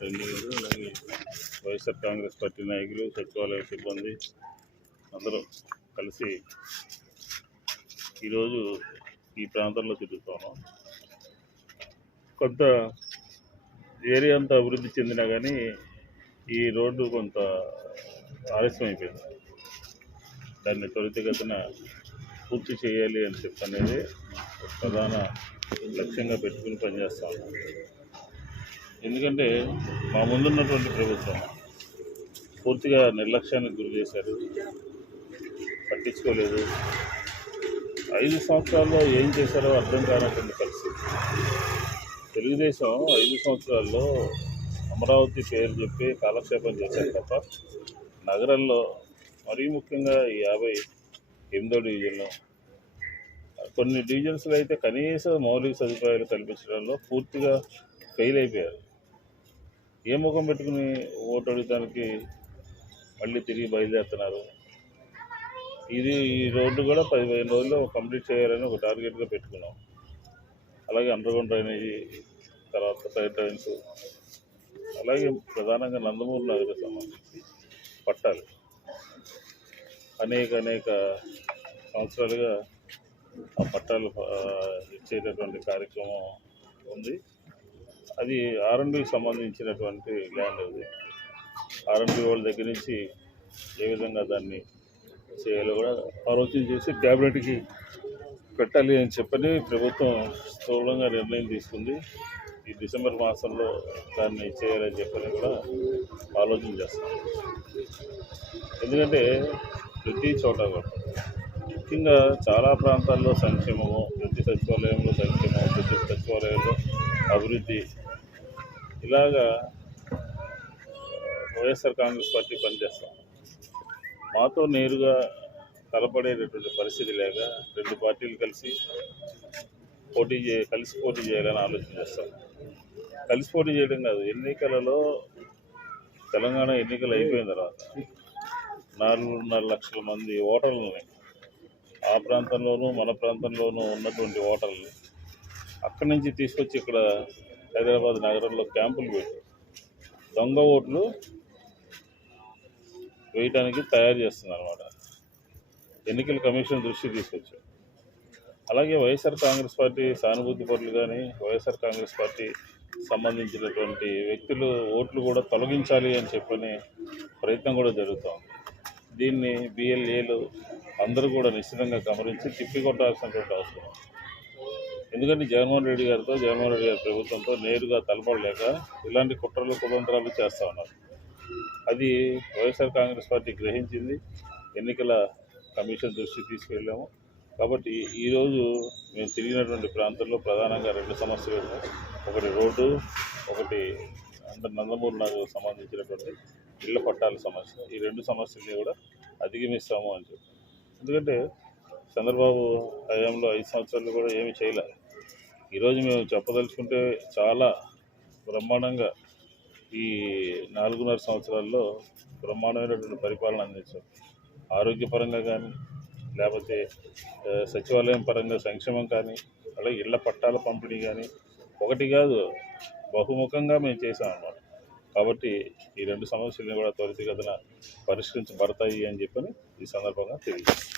రెండు అలాగే వైఎస్ఆర్ కాంగ్రెస్ పార్టీ నాయకులు, సచివాలయ సిబ్బంది అందరూ కలిసి ఈరోజు ఈ ప్రాంతంలో తిరుగుతాము. కొంత ఏరియా అంతా అభివృద్ధి చెందినా కానీ ఈ రోడ్డు కొంత ఆలస్యం అయిపోయింది. దాన్ని త్వరితగతిన పూర్తి చేయాలి అని చెప్పనేది ప్రధాన లక్ష్యంగా పెట్టుకుని పనిచేస్తా ఉన్నాం. ఎందుకంటే మా ముందున్నటువంటి ప్రభుత్వం పూర్తిగా నిర్లక్ష్యానికి గురి చేశారు, పట్టించుకోలేదు. 5 సంవత్సరాల్లో ఏం చేశారో అర్థం కానటువంటి పరిస్థితి. తెలుగుదేశం 5 సంవత్సరాల్లో అమరావతి పేరు చెప్పి కాలక్షేపం చేశారు తప్ప నగరంలో మరీ ముఖ్యంగా ఈ 58వ డివిజన్లో కొన్ని డివిజన్స్లో అయితే కనీస మౌలిక సదుపాయాలు కల్పించడంలో పూర్తిగా ఫెయిల్ అయిపోయారు. ఏ ముఖం పెట్టుకుని ఓటు అడగడానికి మళ్ళీ తిరిగి బయలుదేరుతున్నారు. ఈ రోడ్డు కూడా 15 రోజుల్లో కంప్లీట్ చేయాలని ఒక టార్గెట్గా పెట్టుకున్నాం. అలాగే అండర్గ్రౌండ్ డ్రైనేజీ, తర్వాత సైడ్ డ్రైన్స్, అలాగే ప్రధానంగా నందమూరి నగర సంబంధించి పట్టాలు అనేక సంవత్సరాలుగా ఆ పట్టాలు ఇచ్చేటటువంటి కార్యక్రమం ఉంది. అది R&Bకి సంబంధించినటువంటి ల్యాండ్. అది R&B వాళ్ళ దగ్గర నుంచి ఏ విధంగా దాన్ని చేయాలో కూడా ఆలోచన చేసి క్యాబినెట్కి పెట్టాలి అని చెప్పని ప్రభుత్వం స్థూలంగా నిర్ణయం తీసుకుంది. ఈ డిసెంబర్ మాసంలో దాన్ని చేయాలని చెప్పని కూడా ఆలోచన చేస్తాం. ఎందుకంటే ప్రతి చోట కూడా ముఖ్యంగా చాలా ప్రాంతాల్లో సంక్షేమము, ప్రతి సచివాలయంలో సంక్షేమం, ప్రతి సచివాలయంలో అభివృద్ధి, ఇలాగా వైఎస్ఆర్ కాంగ్రెస్ పార్టీ పనిచేస్తాం. మాతో నేరుగా తలపడేటటువంటి పరిస్థితి లేక 2 పార్టీలు కలిసి పోటీ చేయాలని ఆలోచన చేస్తాం. కలిసి పోటీ చేయడం కాదు, ఎన్నికలలో తెలంగాణ ఎన్నికలు అయిపోయిన తర్వాత 4.5 లక్షల మంది ఓటర్లని ఆ ప్రాంతంలోనూ మన ప్రాంతంలోనూ ఉన్నటువంటి ఓటర్లు అక్కడి నుంచి తీసుకొచ్చి ఇక్కడ హైదరాబాద్ నగరంలో క్యాంపులు పెట్టి దొంగ ఓట్లు వేయడానికి తయారు చేస్తున్నారు అన్నమాట. ఎన్నికల కమిషన్ దృష్టికి తీసుకొచ్చారు. అలాగే వైఎస్ఆర్ కాంగ్రెస్ పార్టీ సానుభూతి పరులు కానీ వైఎస్ఆర్ కాంగ్రెస్ పార్టీ సంబంధించినటువంటి వ్యక్తులు ఓట్లు కూడా తొలగించాలి అని చెప్పని ప్రయత్నం కూడా జరుగుతోంది. దీన్ని BLAలు అందరూ కూడా నిశ్చితంగా గమనించి తిప్పికొట్టాల్సినటువంటి అవసరం. ఎందుకంటే జగన్మోహన్ రెడ్డి గారి ప్రభుత్వంతో నేరుగా తలపడలేక ఇలాంటి కుట్రలు కుతంత్రాలు చేస్తూ ఉన్నారు. అది వైఎస్ఆర్ కాంగ్రెస్ పార్టీ గ్రహించింది, ఎన్నికల కమిషన్ దృష్టికి తీసుకెళ్ళాము. కాబట్టి ఈరోజు మేము తిరిగినటువంటి ప్రాంతంలో ప్రధానంగా 2 సమస్యలు ఉన్నాయి. ఒకటి రోడ్డు, ఒకటి నందమూరి నగర్కు సంబంధించినటువంటి ఇళ్ల పట్టాల సమస్య. ఈ 2 సమస్యల్ని కూడా అధిగమిస్తాము అని చెప్పి. ఎందుకంటే చంద్రబాబు హయాంలో 5 సంవత్సరాలు కూడా ఏమీ చేయలేదు. ఈరోజు మేము చెప్పదలుచుకుంటే చాలా బ్రహ్మాండంగా ఈ 4.5 సంవత్సరాల్లో బ్రహ్మాండమైనటువంటి పరిపాలన అందించాం. ఆరోగ్యపరంగా కానీ, లేకపోతే సచివాలయం పరంగా సంక్షేమం కానీ, అలాగే ఇళ్ల పట్టాల పంపిణీ కానీ, ఒకటి కాదు బహుముఖంగా మేము చేసాం అన్నమాట. కాబట్టి ఈ 2 సమస్యలను కూడా త్వరితగతిన పరిష్కరించబడతాయి అని చెప్పని ఈ సందర్భంగా తెలియజేస్తాం.